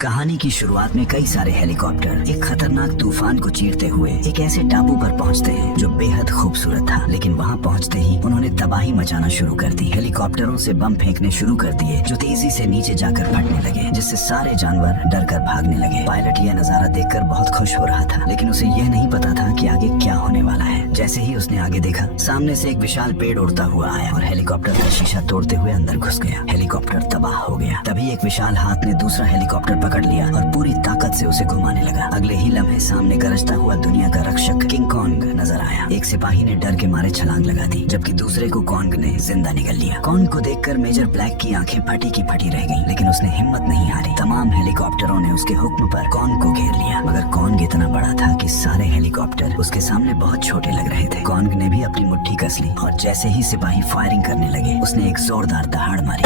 कहानी की शुरुआत में कई सारे हेलीकॉप्टर एक खतरनाक तूफान को चीरते हुए एक ऐसे टापू पर पहुंचते हैं जो बेहद खूबसूरत था। लेकिन वहां पहुंचते ही उन्होंने तबाही मचाना शुरू कर दी। हेलीकॉप्टरों से बम फेंकने शुरू कर दिए जो तेजी से नीचे जाकर फटने लगे, जिससे सारे जानवर डर कर भागने लगे। पायलट यह नजारा देखकर बहुत खुश हो रहा था, लेकिन उसे यह नहीं पता था कि आगे क्या होने वाला है। जैसे ही उसने आगे देखा, सामने से एक विशाल पेड़ उड़ता हुआ आया और हेलीकॉप्टर का शीशा तोड़ते हुए अंदर घुस गया। हेलीकॉप्टर तबाह हो गया। तभी एक विशाल हाथ ने दूसरा हेलीकॉप्टर पकड़ लिया और पूरी ताकत से उसे घुमाने लगा। अगले ही लम्हे सामने गरजता हुआ दुनिया का रक्षक किंग कॉन्ग नजर आया। एक सिपाही ने डर के मारे छलांग लगा दी, जबकि दूसरे को कॉन्ग ने जिंदा निगल लिया। कॉन्ग को देखकर मेजर ब्लैक की आंखें फटी की फटी रह गईं, लेकिन उसने हिम्मत नहीं हारी। तमाम हेलीकॉप्टरों ने उसके हुक्म पर कॉन्ग को घेर लिया, मगर कॉन्ग इतना बड़ा था कि सारे हेलीकॉप्टर उसके सामने बहुत छोटे लग रहे थे। कॉन्ग ने भी अपनी मुट्ठी कस ली और जैसे ही सिपाही फायरिंग करने लगे, उसने एक जोरदार दहाड़ मारी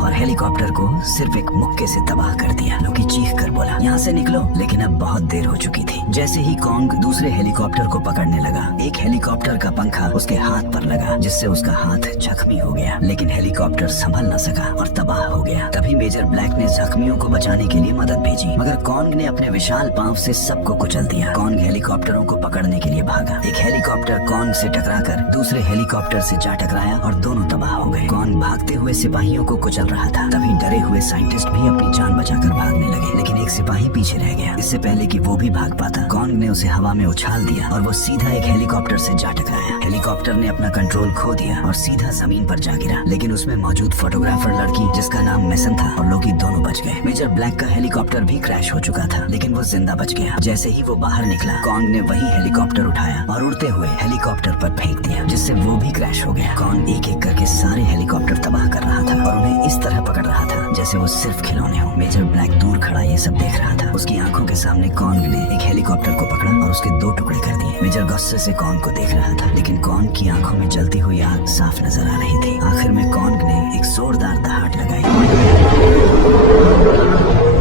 और हेलीकॉप्टर को सिर्फ एक मुक्के से तबाह कर दिया। लोकी चीख कर बोला, यहाँ से निकलो, लेकिन अब बहुत देर हो चुकी थी। जैसे ही कॉन्ग दूसरे हेलीकॉप्टर को पकड़ने लगा, एक हेलीकॉप्टर का पंखा उसके हाथ पर लगा, जिससे उसका हाथ जख्मी हो गया। लेकिन हेलीकॉप्टर संभल न सका और तबाह हो गया। तभी मेजर ब्लैक ने जख्मियों को बचाने के लिए मदद भेजी, मगर कॉन्ग ने अपने विशाल पांव से सबको कुचल दिया। कॉन्ग हेलीकॉप्टरों को पकड़ने के लिए भागा। एक हेलीकॉप्टर कॉन्ग से टकराकर दूसरे हेलीकॉप्टर से जा टकराया और दोनों तबाह हो गए। कॉन्ग भागते हुए सिपाहियों को कुचल रहा था। तभी डरे हुए साइंटिस्ट भी अपनी जान बचाकर भागने लगे, लेकिन एक सिपाही पीछे रह गया। इससे पहले कि वो भी भाग पाता, कॉन्ग ने उसे हवा में उछाल दिया और वो सीधा एक हेलीकॉप्टर से जा टकराया। हेलीकॉप्टर ने अपना कंट्रोल खो दिया और सीधा जमीन पर जा गिरा, लेकिन उसमें मौजूद फोटोग्राफर लड़की, जिसका नाम मेसन था, और लोकी दोनों बच गए। मेजर ब्लैक का हेलीकॉप्टर भी क्रैश हो चुका था, लेकिन वो जिंदा बच गया। जैसे ही वो बाहर निकला, कॉन्ग ने वही हेलीकॉप्टर उठाया और उड़ते हुए हेलीकॉप्टर पर फेंक दिया, जिससे वो भी क्रैश हो गया। कॉन्ग एक एक करके सारे हेलीकॉप्टर तबाह कर रहा था और उन्हें इस तरह पकड़ रहा था जैसे वो सिर्फ खिलौने हो। मेजर ब्लैक दूर खड़ा ये सब देख रहा था। उसकी आंखों के सामने कॉन्ग ने एक हेलीकॉप्टर को पकड़ा और उसके दो टुकड़े कर दिए। मेजर गुस्से से कॉन्ग को देख रहा था, लेकिन कॉन्ग की आंखों में जलती हुई आग साफ नजर आ रही थी। आखिर में कॉन्ग ने एक जोरदार दहाड़ लगाई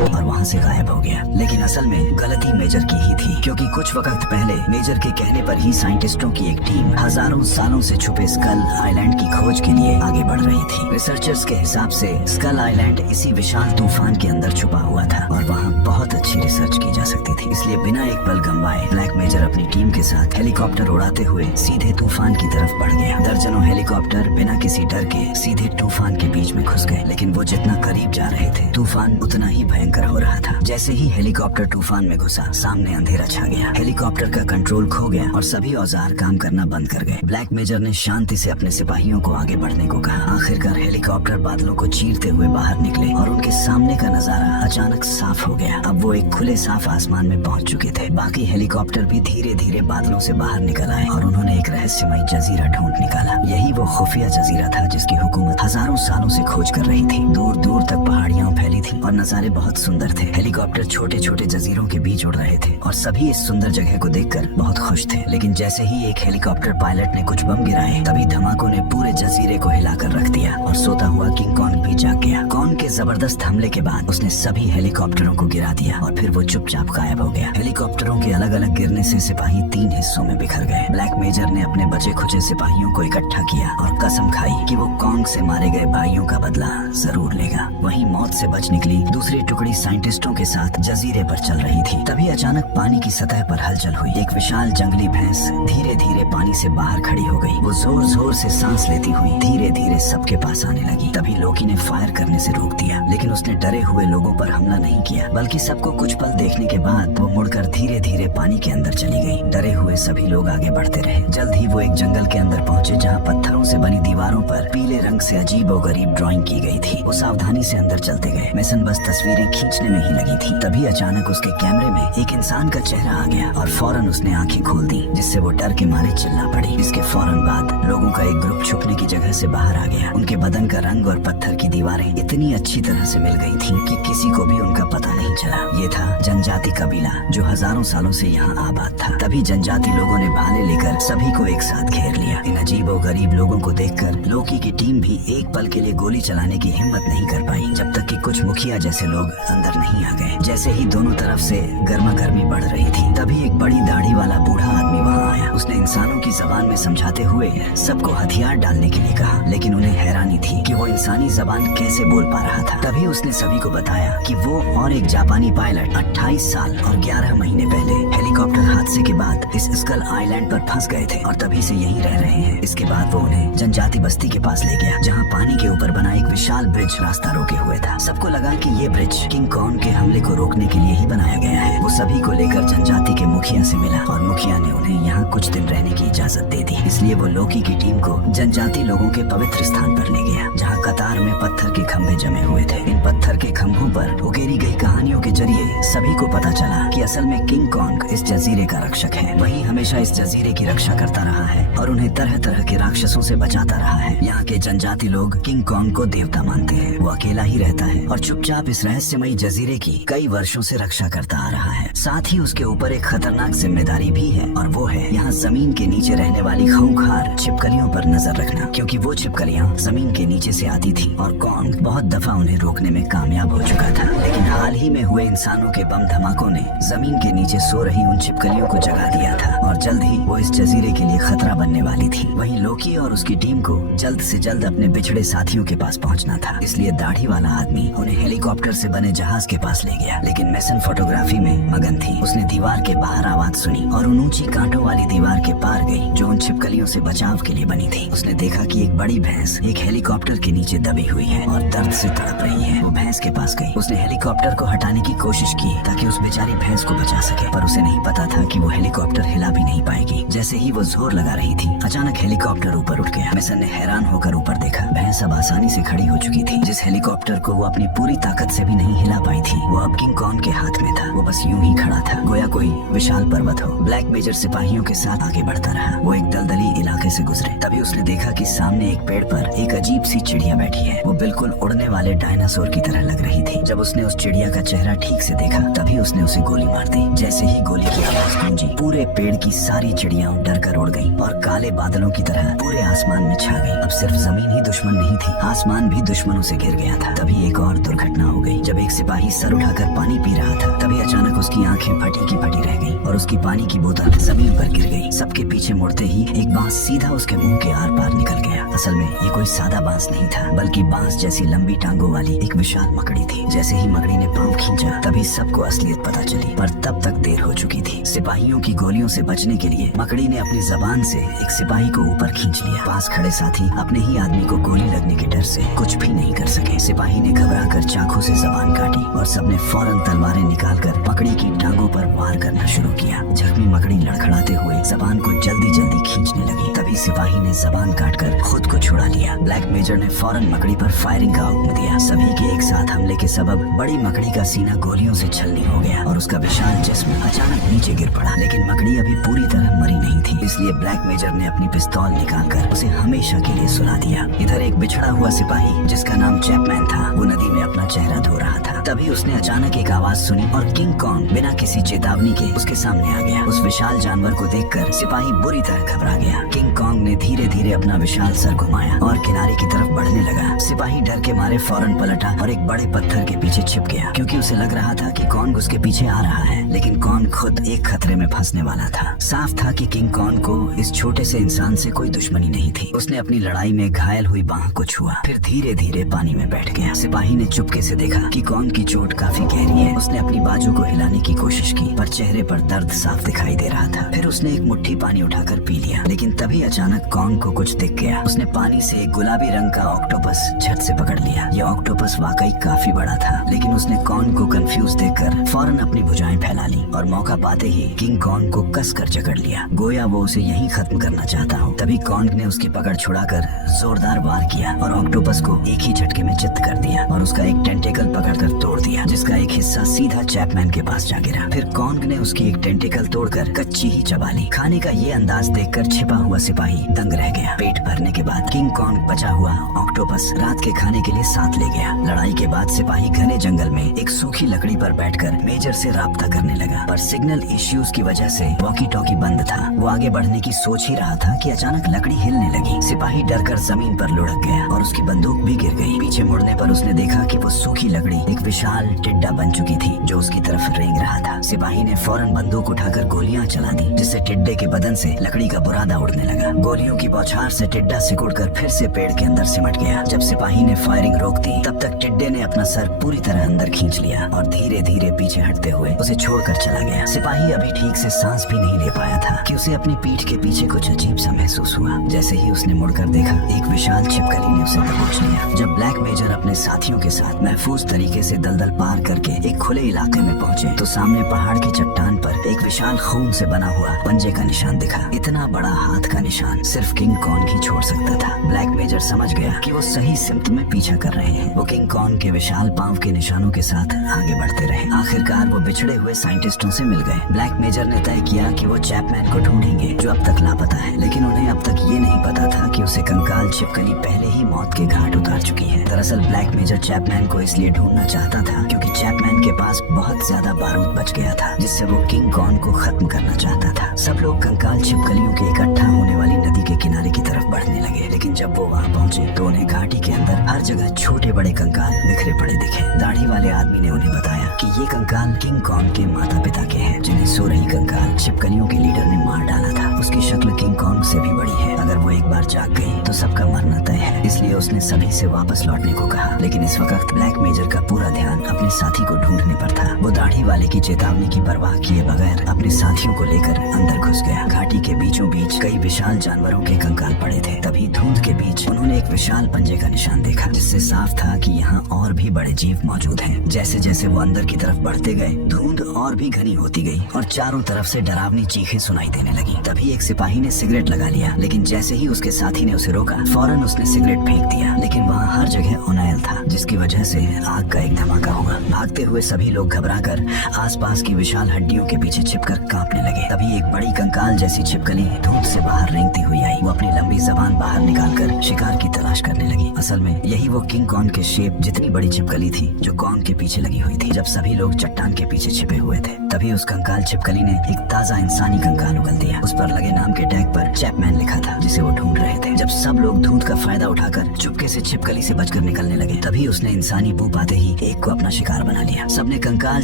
और वहाँ से गायब हो गया। लेकिन असल में गलती मेजर की ही थी, क्योंकि कुछ वक्त पहले मेजर के कहने पर ही साइंटिस्टों की एक टीम हजारों सालों से छुपे स्कल आइलैंड की खोज के लिए आगे बढ़ रही थी। रिसर्चर्स के हिसाब से स्कल आइलैंड इसी विशाल तूफान के अंदर छुपा हुआ था और वहाँ बहुत अच्छी रिसर्च की जा सकती थी। इसलिए बिना एक पल गंवाए ब्लैक मेजर अपनी टीम के साथ हेलीकॉप्टर उड़ाते हुए सीधे तूफान की तरफ बढ़ गया। दर्जनों हेलीकॉप्टर बिना किसी डर के सीधे तूफान के बीच में घुस गए, लेकिन वो जितना करीब जा रहे थे, तूफान उतना ही भयंकर हो रहा था। जैसे ही हेलीकॉप्टर तूफान में घुसा, सामने अंधेरा छा गया। हेलीकॉप्टर का कंट्रोल खो गया और सभी औजार काम करना बंद कर गए। ब्लैक मेजर ने शांति से अपने सिपाहियों को आगे बढ़ने को कहा। आखिरकार हेलीकॉप्टर बादलों को चीरते हुए बाहर निकले और उनके सामने का नजारा अचानक साफ हो गया। अब वो एक खुले साफ आसमान में पहुंच चुके थे। बाकी हेलीकॉप्टर भी धीरे धीरे बादलों से बाहर निकल आए और उन्होंने एक रहस्यमय जजीरा ढूंढ निकाला। यही वो खुफिया जजीरा था जिसकी हुकूमत हजारों सालों से खोज कर रही थी। दूर दूर तक पहाड़ियां फैली थी और नजारे बहुत सुंदर थे। हेलीकॉप्टर छोटे छोटे जजीरों के बीच उड़ रहे थे और सभी इस सुंदर जगह को देखकर बहुत खुश थे। लेकिन जैसे ही एक हेलीकॉप्टर पायलट ने कुछ बम गिराए, तभी धमाकों ने पूरे जजीरे को हिलाकर रख दिया और सोता हुआ किंग कॉन्ग भी जाग गया। कॉन्ग के जबरदस्त हमले के बाद उसने सभी हेलीकॉप्टरों को गिरा दिया और फिर वो चुपचाप गायब हो गया। हेलीकॉप्टरों के अलग अलग गिरने से सिपाही 3 हिस्सों में बिखर गए। ब्लैक मेजर ने अपने बचे खुचे सिपाहियों को इकट्ठा किया और कसम खाई कि वो कॉन्ग से मारे गए भाइयों का बदला जरूर लेगा। वहीं मौत से बच निकली दूसरी टुकड़ी साइंटिस्टों के साथ जजीरे पर चल रही थी। तभी अचानक पानी की सतह पर हलचल हुई। एक विशाल जंगली भैंस धीरे धीरे पानी से बाहर खड़ी हो गई। वो जोर जोर से सांस लेती हुई धीरे धीरे सबके पास आने लगी। तभी लोकी ने फायर करने से रोक दिया, लेकिन उसने डरे हुए लोगों पर हमला नहीं किया, बल्कि सबको कुछ पल देखने के बाद वो मुड़कर धीरे धीरे पानी के अंदर चली गई। डरे हुए सभी लोग आगे बढ़ते रहे। जल्द ही वो एक जंगल के अंदर पहुंचे, जहाँ पत्थरों से बनी दीवारों पर पीले रंग से अजीबोगरीब ड्राइंग की गई थी। वो सावधानी से अंदर चलते गए। मेसन बस तस्वीरें खींचने में ही लगी थी। तभी अचानक उसके कैमरे में एक इंसान का चेहरा आ गया और फौरन उसने आंखें खोल दी, जिससे वो डर के मारे चिल्ला पड़ी। इसके फौरन बाद लोगों का एक ग्रुप छुपने की जगह से बाहर आ गया। उनके बदन का रंग और पत्थर की दीवारें इतनी अच्छी तरह से मिल गई थी कि किसी को भी उनका पता नहीं चला। ये था जनजाति कबीला जो हजारों सालों से यहाँ आबाद था। तभी जनजाति लोगों ने भाले लेकर सभी को एक साथ घेर लिया। इन अजीबो गरीब लोगों को देखकर लोकी की टीम भी एक पल के लिए गोली चलाने की हिम्मत नहीं कर पाई, जब तक कि कुछ मुखिया जैसे लोग अंदर नहीं आ गए। जैसे ही दोनों दोनों तरफ से गर्मा गर्मी बढ़ रही थी। तभी एक बड़ी दाढ़ी वाला बूढ़ा आदमी वहाँ आया। उसने इंसानों की जबान में समझाते हुए सबको हथियार डालने के लिए कहा, लेकिन उन्हें हैरानी थी कि वो इंसानी जबान कैसे बोल पा रहा था। तभी उसने सभी को बताया कि वो और एक जापानी पायलट 28 साल और 11 महीने पहले हेलीकॉप्टर हादसे के बाद इस स्कल आइलैंड पर फंस गए थे और तभी से यहीं रह रहे हैं। इसके बाद वो उन्हें जनजाति बस्ती के पास ले गया, जहाँ पानी के ऊपर बना एक विशाल ब्रिज रास्ता रोके हुए था। सबको लगा कि ये ब्रिज किंग कॉन्ग के हमले को रोकने के लिए ही बनाया गया है। वो सभी को लेकर जनजाति के मुखिया से मिला और मुखिया ने उन्हें यहाँ कुछ दिन रहने की इजाजत दे दी। इसलिए वो लोकी की टीम को जनजाति लोगों के पवित्र स्थान पर ले गया, जहाँ कतार में पत्थर के खंभे जमे हुए थे। इन पत्थर के खंभों पर उकेरी गई कहानियों के जरिए सभी को पता चला कि असल में किंग कॉन्ग इस जजीरे का रक्षक है। वही हमेशा इस जजीरे की रक्षा करता रहा है और उन्हें तरह तरह के राक्षसों से बचाता रहा है। यहाँ के जनजाति लोग किंग कॉन्ग को देवता मानते हैं। वो अकेला ही रहता है और चुपचाप इस रहस्यमयी जजीरे की कई वर्षों से रक्षा करता आ रहा है। साथ ही उसके ऊपर एक खतरनाक जिम्मेदारी भी है और वो है यहाँ जमीन के नीचे रहने वाली खूंखार छिपकलियों पर नजर रखना, क्योंकि वो छिपकलियाँ जमीन के नीचे से आती थी और कॉन्ग बहुत दफा उन्हें रोकने में कामयाब हो चुका था। लेकिन हाल ही में हुए इंसानों के बम धमाकों ने जमीन के नीचे सो रही उन छिपकलियों को जगा दिया था और जल्द ही वो इस जजीरे के लिए खतरा बनने वाली थी। वहीं लोकी और उसकी टीम को जल्द से जल्द अपने बिछड़े साथियों के पास पहुंचना था। इसलिए दाढ़ी वाला आदमी उन्हें हेलीकॉप्टर से बने जहाज के पास ले गया, लेकिन मेसन फोटोग्राफी में मगन थी। उसने दीवार के बाहर आवाज सुनी और उन ऊंची कांटों वाली दीवार के पार गई जो उन छिपकलियों से बचाव के लिए बनी थी। उसने देखा कि एक बड़ी भैंस एक हेलीकॉप्टर के नीचे दबी हुई है और दर्द से तड़प रही है। वो भैंस के पास गई। उसने हेलीकॉप्टर को हटाने की कोशिश की ताकि उस बेचारी भैंस को बचा सके, पर उसे नहीं पता था कि वो हेलीकॉप्टर हिला भी नहीं पाएगी। जैसे ही वो जोर लगा रही थी, अचानक हेलीकॉप्टर ऊपर उठ गया। मेसन ने हैरान होकर ऊपर देखा। भैंस अब आसानी से खड़ी हो चुकी थी। जिस हेलीकॉप्टर को वो अपनी पूरी ताकत से भी नहीं हिला पाई थी, वो अब किंग कॉन्ग के हाथ में था। वो बस यूं ही खड़ा था, गोया कोई विशाल पर्वत हो। ब्लैक मेजर सिपाहियों के साथ आगे बढ़ता रहा। वो एक दलदली इलाके से गुजरे। तभी उसने देखा कि सामने एक पेड़ पर एक अजीब सी चिड़िया बैठी है। वो बिल्कुल उड़ने वाले डायनासोर की तरह लग रही थी। जब उसने उस चिड़िया का चेहरा ठीक से देखा, तभी उसने उसे गोली मार दी। जैसे ही गोली की आवाज गूंजी, पूरे पेड़ की सारी चिड़ियां डर कर उड़ गईं और काले बादलों की तरह पूरे आसमान में छा गई। अब सिर्फ जमीन ही दुश्मन नहीं थी, आसमान भी दुश्मनों से घिर गया था। तभी एक और दुर्घटना हो गई। जब एक सिपाही सर उठाकर पानी पी रहा था, तभी अचानक उसकी आंखें फटी की फटी रह गईं और उसकी पानी की बोतल जमीन पर गिर गई। सबके पीछे मुड़ते ही एक बांस सीधा उसके मुंह के आर पार निकल गया। असल में ये कोई सादा बांस नहीं था, बल्कि बांस जैसी लंबी टांगों वाली एक विशाल मकड़ी थी। जैसे ही मकड़ी ने पांव खींचा, तभी सबको असलियत पता चली, पर तब तक देर हो चुकी थी। सिपाहियों की गोलियों से बचने के लिए मकड़ी ने अपनी जबान से एक सिपाही को ऊपर खींच लिया। पास खड़े साथी अपने ही आदमी को गोली लगने के डर से कुछ भी नहीं कर सके। सिपाही ने घबराकर चाकू से जबान काटी और सबने फौरन तलवारें निकालकर मकड़ी की टांगों पर वार करना शुरू किया। जख्मी मकड़ी लड़खड़ाते हुए जबान को जल्दी जल्दी खींचने लगी। तभी सिपाही ने जबान काटकर खुद को छुड़ा लिया। ब्लैक मेजर ने फौरन मकड़ी पर फायरिंग का हुक्म दिया। सभी के एक साथ हमले के सबब बड़ी मकड़ी का सीना गोलियों से छलनी हो गया और उसका विशाल जिस्म अचानक नीचे गिर पड़ा। लेकिन मकड़ी अभी पूरी तरह मरी नहीं थी, इसलिए ब्लैक मेजर ने अपनी पिस्तौल निकालकर उसे हमेशा के लिए सुला दिया। इधर एक बिछड़ा हुआ सिपाही जिसका नाम चैपमैन था, वो नदी में अपना चेहरा धो रहा था। तभी उसने अचानक एक आवाज सुनी और किंग कॉन्ग बिना किसी चेतावनी के उसके सामने आ गया। उस विशाल जानवर को देखकर सिपाही बुरी तरह घबरा गया। किंग कॉन्ग ने धीरे धीरे अपना विशाल सर घुमाया और किनारे की तरफ बढ़ने लगा। सिपाही डर के मारे फौरन पलटा और एक बड़े पत्थर के पीछे छिप गया, क्योंकि उसे लग रहा था कि कॉन्ग उसके पीछे आ रहा है। लेकिन कॉन्ग खुद एक खतरे में फंसने वाला था। साफ था कि किंग कॉन्ग को इस छोटे से इंसान से कोई दुश्मनी नहीं थी। उसने अपनी लड़ाई में घायल हुई बांह को छुआ, फिर धीरे धीरे पानी में बैठ गया। सिपाही ने चुपके से देखा कि कॉन्ग की चोट काफी गहरी है। उसने अपनी बाजू को हिलाने की कोशिश की, पर चेहरे पर दर्द साफ दिखाई दे रहा था। फिर उसने एक मुट्ठी पानी उठाकर पी लिया, लेकिन तभी अचानक कॉन्ग को कुछ दिख गया। उसने पानी से एक गुलाबी रंग का ऑक्टोपस झट से पकड़ लिया। यह ऑक्टोपस वाकई काफी बड़ा था, लेकिन उसने कॉन्ग को कंफ्यूज देखकर फौरन अपनी भुजाएं फैला ली और मौका पाते ही किंग कॉन्ग को कसकर जकड़ लिया, गोया वो उसे यहीं खत्म करना चाहता हो। तभी कॉन्ग ने उसकी पकड़ छुड़ाकर जोरदार वार किया और ऑक्टोपस को एक ही झटके में चित्त कर दिया और उसका एक टेंटेकल पकड़कर तोड़ दिया, जिसका एक हिस्सा सीधा चैपमैन के पास जा गिरा। फिर कॉन्ग ने उसकी एक टेंटेकल तोड़कर कच्ची ही चबा ली। खाने का ये अंदाज देखकर छिपा हुआ सिपाही दंग रह गया। पेट भरने के बाद किंग कॉन्ग बचा हुआ ऑक्टोपस रात के खाने के लिए साथ ले गया। लड़ाई के बाद सिपाही घने जंगल में एक सूखी लकड़ी पर बैठकर मेजर से राब्ता करने लगा, पर सिग्नल इश्यूज की वजह से वॉकी टॉकी बंद था। वो आगे बढ़ने की सोच ही रहा था कि अचानक लकड़ी हिलने लगी। सिपाही डरकर जमीन पर लुढ़क गया और उसकी बंदूक भी गिर गई। पीछे मुड़ने पर उसने देखा कि वो सूखी लकड़ी एक विशाल टिड्डा बन चुकी थी जो उसकी तरफ रेंग रहा था। सिपाही ने फौरन बंदूक उठाकर गोलियां चला दी, जिससे टिड्डे के बदन से लकड़ी का बुरादा उड़ने लगा। गोलियों की बौछार से टिड्डा सिकुड़कर फिर से पेड़ के अंदर सिमट गया। जब सिपाही ने फायरिंग रोक दी तब तक टिड्डे ने अपना सर पूरी तरह अंदर खींच लिया और धीरे धीरे पीछे हटते हुए उसे छोड़कर चला गया। सिपाही अभी ठीक से सांस भी नहीं ले पाया था कि उसे अपनी पीठ के पीछे कुछ अजीब सा महसूस हुआ। जैसे ही उसने मुड़कर देखा, एक विशाल छिपकली ने उसे दबोच लिया। जब ब्लैक मेजर अपने साथियों के साथ महफूज तरीके से दलदल पार करके एक खुले इलाके में पहुंचे तो सामने पहाड़ की चट्टान पर एक विशाल खून से बना हुआ पंजे का निशान दिखा। इतना बड़ा हाथ का निशान सिर्फ किंग कॉन्ग ही छोड़ सकता था। ब्लैक मेजर समझ गया कि वो सही सिम्त में पीछा कर रहे हैं। वो किंग कॉन्ग के विशाल पांव के निशानों के साथ आगे बढ़ते रहे। आखिरकार वो बिछड़े हुए साइंटिस्टों से मिल गए। ब्लैक मेजर ने तय किया कि वो चैपमैन को ढूंढेंगे जो अब तक लापता है, लेकिन उन्हें अब तक ये नहीं पता था कि उसे कंकाल छिपकली पहले ही मौत के घाट उतार चुकी है। दरअसल ब्लैक मेजर चैपमैन को इसलिए ढूंढना चाहता था क्योंकि चैपमैन के पास बहुत ज्यादा बारूद बच गया था, जिससे वो किंग कॉन्ग को खत्म करना चाहता था। सब लोग कंकाल छिपकलियों के इकट्ठा होने वाली नदी के किनारे की तरफ बढ़ने लगे, लेकिन जब वो वहाँ पहुँचे तो उन्हें घाटी के अंदर हर जगह छोटे बड़े कंकाल बिखरे पड़े दिखे। दाढ़ी वाले आदमी ने उन्हें बताया कि ये कंकाल किंग कॉन्ग के माता पिता के हैं, जिन्हें सो रही कंकाल छिपकलियों के लीडर ने मार डाला था। उसकी शक्ल किंग कॉन्ग से भी बड़ी है। अगर वो एक बार जाग गई तो सबका मरना तय है, इसलिए उसने सभी से वापस लौटने को कहा। लेकिन इस वक्त ब्लैक मेजर का पूरा ध्यान अपने साथी को ढूंढने पर था। वो दाढ़ी वाले की चेतावनी की परवाह किए बगैर अपने साथियों को लेकर अंदर घुस गया। घाटी के बीचों बीच कई विशाल जानवरों के कंकाल पड़े थे। तभी धुंध के बीच उन्होंने एक विशाल पंजे का निशान देखा, जिससे साफ था कि यहाँ और भी बड़े जीव मौजूद हैं। जैसे जैसे वो अंदर की तरफ बढ़ते गए, धुंध और भी घनी होती गई और चारों तरफ से डरावनी चीखें सुनाई देने लगी। तभी एक सिपाही ने सिगरेट लगा लिया, लेकिन जैसे ही उसके साथी ने उसे रोका, फौरन उसने सिगरेट फेंक दिया। लेकिन वहाँ हर जगह ओनाइल था, जिसकी वजह से आग का एक धमाका हुआ। भागते हुए सभी लोग घबराकर आसपास की विशाल हड्डियों के पीछे छिपकर कांपने लगे। तभी एक बड़ी कंकाल जैसी छिपकली धूप से बाहर रेंगती हुई आई। वो अपनी लंबी जबान बाहर निकालकर शिकार की तलाश करने लगी। असल में यही वो किंग कॉन्ग के शेप जितनी बड़ी छिपकली थी जो कॉन्ग के पीछे लगी हुई थी। जब सभी लोग चट्टान के पीछे छिपे हुए थे, तभी उस कंकाल छिपकली ने एक ताजा इंसानी कंकाल उगल दिया। उस पर लगे नाम के टैग पर चैपमैन लिखा था, जिसे वो ढूंढ रहे थे। जब सब लोग धुंध का फायदा उठाकर चुपके से छिपकली से बचकर निकलने लगे, तभी उसने इंसानी बू पाते ही एक को अपना शिकार बना लिया। सबने कंकाल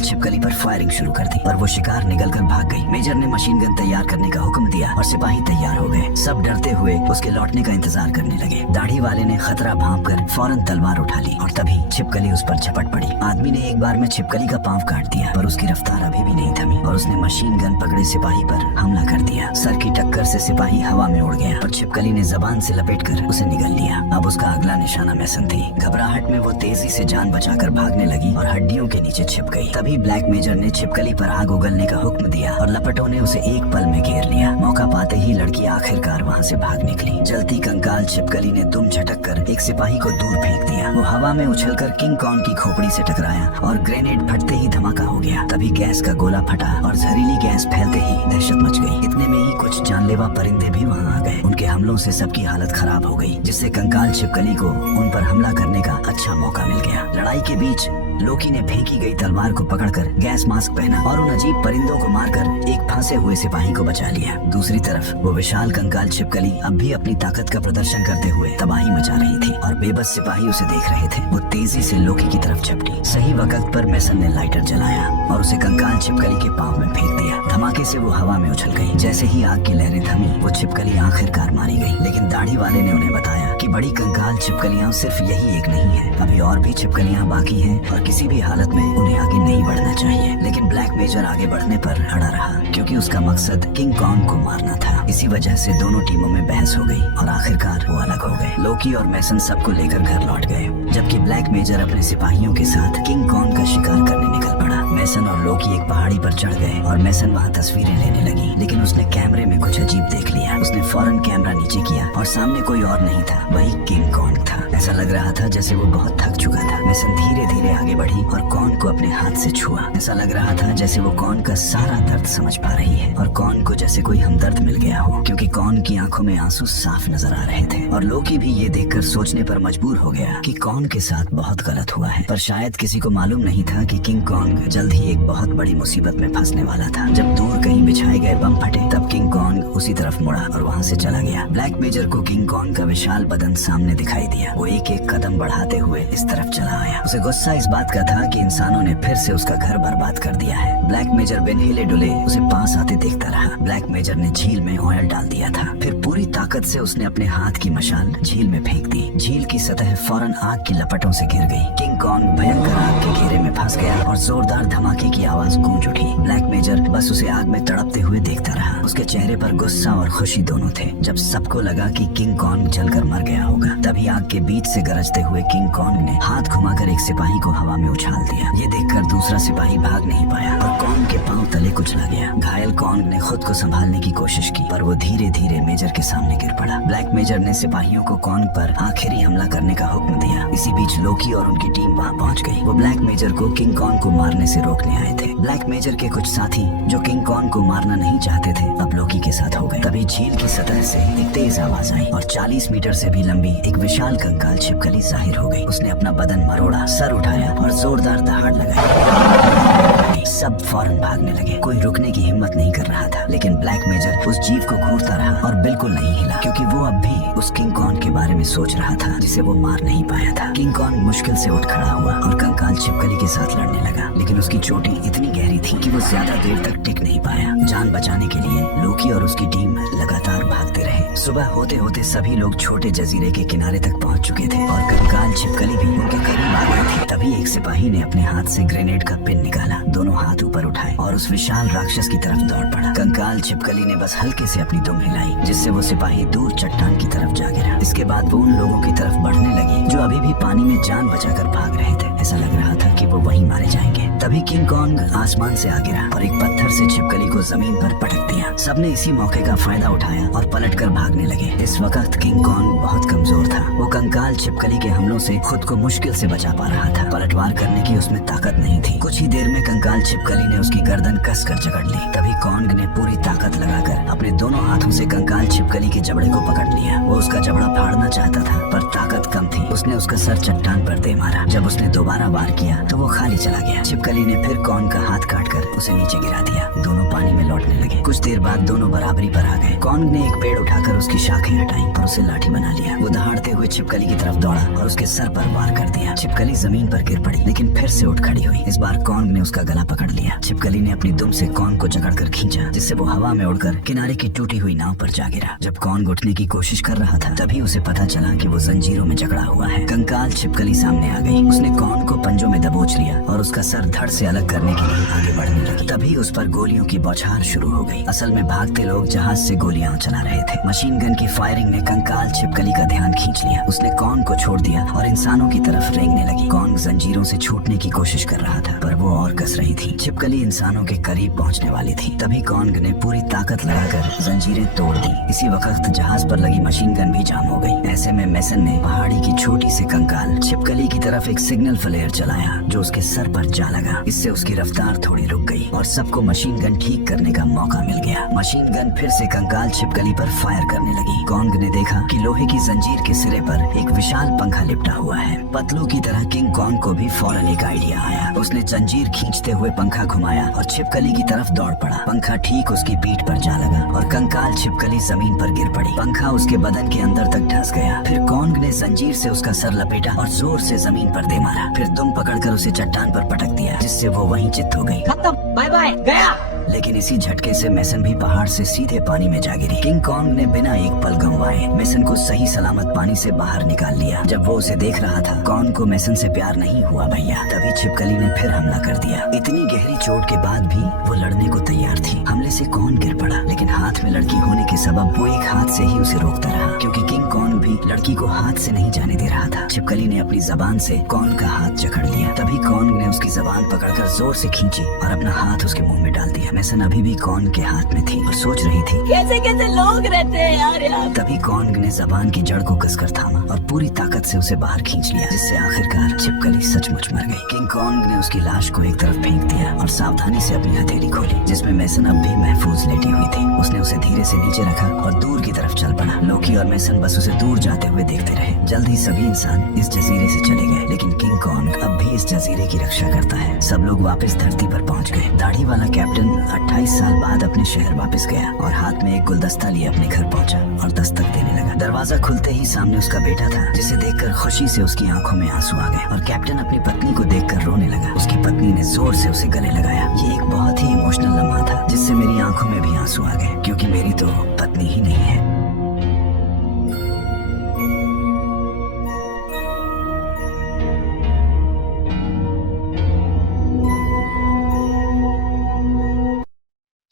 छिपकली पर फायरिंग शुरू कर दी, पर वो शिकार निकलकर भाग गई। मेजर ने मशीन गन तैयार करने का हुक्म दिया और सिपाही तैयार हो गए। सब डरते हुए उसके लौटने का इंतजार करने लगे। दाढ़ी वाले ने खतरा भांपकर फौरन तलवार उठा ली और तभी छिपकली उस पर झपट पड़ी। आदमी ने एक बार में छिपकली का पांव काट दिया, पर उसकी रफ्तार अभी भी नहीं थमी और उसने मशीन गन पकड़े सिपाही पर हमला कर दिया। सर की टक्कर से सिपाही हवा में उड़ गया और छिपकली ने जबान से लपेटकर उसे निगल लिया। अब उसका अगला निशाना मैसन थी। घबराहट में वो तेजी से जान बचाकर भागने लगी और हड्डियों के नीचे छिप गई। तभी ब्लैक मेजर ने छिपकली पर आग उगलने का हुक्म दिया और लपटों ने उसे एक पल में घेर लिया। मौका पाते ही लड़की आखिरकार वहाँ से भाग निकली। जलती कंकाल छिपकली ने दुम झटक कर एक सिपाही को दूर फेंक दिया। वो हवा में उछलकर किंग कॉन्ग की खोपड़ी से टकराया और ग्रेनेड फटते ही धमाका हो गया। तभी गैस का गोला फटा और जहरीली गैस फैलते ही दहशत मच गई। इतने में ही कुछ जानलेवा परिंदे भी वहाँ आ गए। उनके हमलों से सबकी हालत खराब हो गई, जिससे कंकाल छिपकली को उन पर हमला करने का अच्छा मौका मिल गया। लड़ाई के बीच लोकी ने फेंकी गई तलवार को पकड़कर गैस मास्क पहना और उन अजीब परिंदों को मारकर एक फंसे हुए सिपाही को बचा लिया। दूसरी तरफ वो विशाल कंकाल छिपकली अब भी अपनी ताकत का प्रदर्शन करते हुए तबाही मचा रही थी और बेबस सिपाही उसे देख रहे थे। वो तेजी से लोकी की तरफ झपटी। सही वक्त पर मैसन ने लाइटर जलाया और उसे कंकाल छिपकली के पांव में फेंक दिया। धमाके से वो हवा में उछल गई। जैसे ही आग की लहरें थमी, वो छिपकली आखिरकार मारी गई। लेकिन दाढ़ी वाले ने उन्हें बताया कि बड़ी कंकाल छिपकलियां सिर्फ यही एक नहीं है, अभी और भी छिपकलियां बाकी हैं और किसी भी हालत में उन्हें आगे नहीं बढ़ना चाहिए। लेकिन ब्लैक मेजर आगे बढ़ने पर अड़ा रहा, क्योंकि उसका मकसद किंग कॉन्ग को मारना था। इसी वजह से दोनों टीमों में बहस हो गई और आखिरकार वो अलग हो गए। लोकी और मैसन सबको लेकर घर लौट गए, जबकि ब्लैक मेजर अपने सिपाहियों के साथ किंग कॉन्ग का शिकार करने निकल पड़ा। मैसन और लोकी एक पहाड़ी पर चढ़ गए और मैसन वहाँ तस्वीरें लेने लगी, लेकिन उसने कैमरे में कुछ अजीब देख लिया। उसने फौरन कैमरा नीचे किया और सामने कोई और नहीं था, वही किंग कॉन्ग था। ऐसा लग रहा था जैसे वो बहुत थक चुका था। मैसन धीरे धीरे आगे बढ़ी और कॉन्ग को अपने हाथ से छुआ। ऐसा लग रहा था जैसे वो कॉन्ग का सारा दर्द समझ पा रही है और कॉन्ग को जैसे कोई हमदर्द मिल गया हो, क्योंकि कॉन्ग की आंखों में आंसू साफ नजर आ रहे थे। और लोकी भी ये देखकर सोचने पर मजबूर हो गया कि कॉन्ग के साथ बहुत गलत हुआ है, पर शायद किसी को मालूम नहीं था कि किंग कॉन्ग जल्द ही एक बहुत बड़ी मुसीबत में फंसने वाला था। जब दूर कहीं बिछाए गए बम फटे तब किंग कॉन्ग उसी तरफ मुड़ा और वहाँ से चला गया। ब्लैक मेजर को किंग कॉन्ग का विशाल बदन सामने दिखाई दिया। वो एक एक कदम बढ़ाते हुए इस तरफ चला आया। उसे गुस्सा इस बात का था कि इंसानों ने फिर से उसका घर बर्बाद कर दिया है। ब्लैक मेजर बिन हिले डुले उसे पास आते देखता रहा। ब्लैक मेजर ने झील में ऑयल डाल दिया था। फिर पूरी ताकत से उसने अपने हाथ की मशाल झील में फेंक दी। झील की सतह फौरन आग की लपटों से घिर गई। किंग कॉन्ग भयंकर आग के घेरे में फंस गया और जोरदार धमाके की आवाज गूंज उठी। ब्लैक मेजर बस उसे आग में तड़पते हुए देखता रहा। उसके चेहरे पर गुस्सा और खुशी दोनों थे। जब सबको लगा कि किंग कॉन्ग जलकर मर गया होगा तभी आग के बीच से गरजते हुए किंग कॉन्ग ने हाथ घुमाकर एक सिपाही को हवा में उछाल दिया। ये देखकर दूसरा सिपाही भाग नहीं पाया और कॉन्ग के पांव तले कुचला गया। घायल कॉन्ग ने खुद को संभालने की कोशिश की पर वो धीरे धीरे मेजर के सामने गिर पड़ा। ब्लैक मेजर ने सिपाहियों को कॉन्ग पर आखिरी हमला करने का हुक्म दिया। इसी बीच लोकी और उनकी टीम वहाँ पहुँच गई। वो ब्लैक मेजर को किंग कॉन्ग को मारने से रोकने आए थे। ब्लैक मेजर के कुछ साथी जो किंग कॉन्ग को मारना नहीं चाहते थे अब लोकी के साथ हो गए। तभी झील की सतह से एक तेज आवाज आई और 40 मीटर से भी लंबी एक विशाल कंकाल छिपकली जाहिर हो गई। उसने अपना बदन मरोड़ा, सर उठाया और जोरदार दहाड़ लगाई। सब फौरन भागने लगे। कोई रुकने की हिम्मत नहीं कर रहा था लेकिन ब्लैक मेजर उस जीव को घूरता रहा और बिल्कुल नहीं हिला क्योंकि वो अब भी उस किंग कॉन्ग के बारे में सोच रहा था जिसे वो मार नहीं पाया था। किंग कॉन्ग मुश्किल से उठ खड़ा हुआ और कंकाल छिपकली के साथ लड़ने लगा लेकिन उसकी चोटें इतनी गहरी थी कि वो ज्यादा देर तक टिक नहीं पाया। जान बचाने के लिए लोकी और उसकी टीम लगातार भागते रहे। सुबह होते होते सभी लोग छोटे जजीरे के किनारे तक पहुंच चुके थे और कंकाल छिपकली भी उनके करीब आ गई थी। तभी एक सिपाही ने अपने हाथ से ग्रेनेड का पिन निकाला, दोनों हाथ ऊपर उठाए और उस विशाल राक्षस की तरफ दौड़ पड़ा। कंकाल छिपकली ने बस हल्के से अपनी दुम हिलाई जिससे वो सिपाही दूर चट्टान की तरफ जा गिरा। इसके बाद वो उन लोगों की तरफ बढ़ने लगी जो अभी भी पानी में जान बचाकर भाग रहे थे। ऐसा लग रहा था कि वो वहीं मारे जाएंगे। तभी किंग कॉन्ग आसमान से आ गिरा और एक पत्थर से छिपकली को जमीन पर पटक दिया। सबने इसी मौके का फायदा उठाया और पलटकर भागने लगे। इस वक्त किंग कॉन्ग बहुत कमजोर था। वो कंकाल छिपकली के हमलों से खुद को मुश्किल से बचा पा रहा था। पलटवार करने की उसमें ताकत नहीं थी। कुछ ही देर में कंकाल छिपकली ने उसकी गर्दन कसकर जकड़ ली। तभी कॉन्ग ने पूरी ताकत लगाकर अपने दोनों हाथों से कंकाल छिपकली के जबड़े को पकड़ लिया। वो उसका जबड़ा फाड़ना चाहता था पर ताकत कम थी। उसने उसका सर चट्टान पर दे मारा। जब उसने दोबारा वार किया तो वो खाली चला गया। छिपकली ने फिर कॉन्ग का हाथ काटकर उसे नीचे गिरा दिया। दोनों पानी में लौटने लगे। कुछ देर बाद दोनों बराबरी पर आ गए। कॉन्ग ने एक पेड़ उठाकर उसकी शाखें हटाई और उसे लाठी बना लिया। वो दहाड़ते हुए छिपकली की तरफ दौड़ा और उसके सर पर वार कर दिया। छिपकली जमीन पर गिर पड़ी लेकिन फिर से उठ खड़ी हुई। इस बार कॉन्ग ने उसका गला पकड़ लिया। छिपकली ने अपनी दुम से कॉन्ग को जकड़कर खींचा जिससे वो हवा में उड़कर किनारे की टूटी हुई नाव पर जा गिरा। जब कॉन्ग उठने की कोशिश कर रहा था तभी उसे पता चला कि वो जंजीरों में जकड़ा हुआ है। कंकाल छिपकली सामने आ गई। उसने कॉन्ग को पंजों में दबोच लिया और उसका सर धड़ से अलग करने के लिए आगे बढ़ने लगी। तभी उस पर गोलियों की बौछार शुरू हो गई। असल में भागते लोग जहाज से गोलियां चला रहे थे। मशीन गन की फायरिंग ने कंकाल छिपकली का ध्यान खींच लिया। उसने कॉन्ग को छोड़ दिया और इंसानों की तरफ रेंगने लगी। कॉन्ग जंजीरों से छूटने की कोशिश कर रहा था पर वो और कस रही थी। छिपकली इंसानों के करीब पहुंचने वाली थी। तभी कॉन्ग ने पूरी ताकत लगाकर जंजीरें तोड़ दी। इसी वक्त जहाज पर लगी मशीन गन भी जाम हो गई। ऐसे में मेसन ने पहाड़ी की छोटी सी कंकाल छिपकली की तरफ एक सिग्नल फ्लेयर चलाया जो उसके सर पर जा लगा। इससे उसकी रफ्तार थोड़ी रुक गई और सबको मशीन गन ठीक करने का मौका मिल गया। मशीन गन फिर से कंकाल छिपकली पर फायर करने लगी। कॉन्ग ने देखा कि लोहे की जंजीर के सिरे पर एक विशाल पंखा लिपटा हुआ है। पतलू की तरह किंग कॉन्ग को भी फौरन एक आइडिया आया। उसने जंजीर खींचते हुए पंखा घुमाया और छिपकली की तरफ दौड़ पड़ा। पंखा ठीक उसकी पीठ पर जा लगा और कंकाल छिपकली जमीन पर गिर पड़ी। पंखा उसके बदन के अंदर तक धंस गया। फिर कॉन्ग ने जंजीर से उसका सर लपेटा और जोर से जमीन पर दे मारा। फिर दुम पकड़कर उसे चट्टान पर पटक दिया जिससे वो वहीं चित्त हो गई। खत्म, बाय बाय, गया। लेकिन इसी झटके से मेसन भी पहाड़ से सीधे पानी में जा गिरी। किंग कॉन्ग ने बिना एक पल गंवाए मेसन को सही सलामत पानी से बाहर निकाल लिया। जब वो उसे देख रहा था कॉन्ग को मेसन से प्यार नहीं हुआ भैया। तभी छिपकली ने फिर हमला कर दिया। इतनी गहरी चोट के बाद भी वो लड़ने को तैयार थी। हमले से कॉन्ग गिर पड़ा लेकिन हाथ में लड़की होने के सबब वो एक हाथ से ही उसे रोकता रहा क्योंकि किंग कॉन्ग भी लड़की को हाथ से नहीं जाने दे रहा था। छिपकली ने अपनी जबान से कॉन्ग का हाथ जकड़ लिया। तभी कॉन्ग ने उसकी जबान पकड़कर जोर से खींची और अपना हाथ उसके मुंह में डाल दिया। मैसन अभी भी कॉन्ग के हाथ में थी और सोच रही थी कैसे कैसे लोग रहते हैं यार यहाँ। तभी कॉन्ग ने जबान की जड़ को कसकर थामा और पूरी ताकत से उसे बाहर खींच लिया, जिससे आखिरकार छिपकली सचमुच मर गई। किंग कॉन्ग ने उसकी लाश को एक तरफ फेंक दिया और सावधानी से अपनी हथेली खोली, जिसमें मैसन अब भी महफूज लेटी हुई थी। उसने उसे धीरे से नीचे रखा और दूर की तरफ चल पड़ा। लोकी और मैसन बस उसे दूर जाते हुए देखते रहे। जल्द ही सभी इंसान इस जजीरे से चले गए, लेकिन किंग कॉन्ग अब भी इस जजीरे की रक्षा करता है। सब लोग वापस धरती पर पहुंच गए। दाढ़ी वाला कैप्टन 28 साल बाद अपने शहर वापस गया और हाथ में एक गुलदस्ता लिए अपने घर पहुंचा और दस्तक देने लगा। दरवाजा खुलते ही सामने उसका बेटा था, जिसे देखकर खुशी से उसकी आंखों में आंसू आ गए और कैप्टन अपनी पत्नी को देखकर रोने लगा। उसकी पत्नी ने जोर से उसे गले लगाया। ये एक बहुत ही इमोशनल लम्हा था, जिससे मेरी आंखों में भी आंसू आ गए, क्योंकि मेरी तो पत्नी ही नहीं है।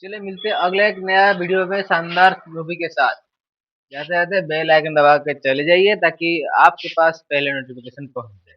चलिए मिलते हैं अगले एक नया वीडियो में शानदार मूवी के साथ। जाते जाते बेल आइकन दबा के चले जाइए ताकि आपके पास पहले नोटिफिकेशन पहुंच जाए।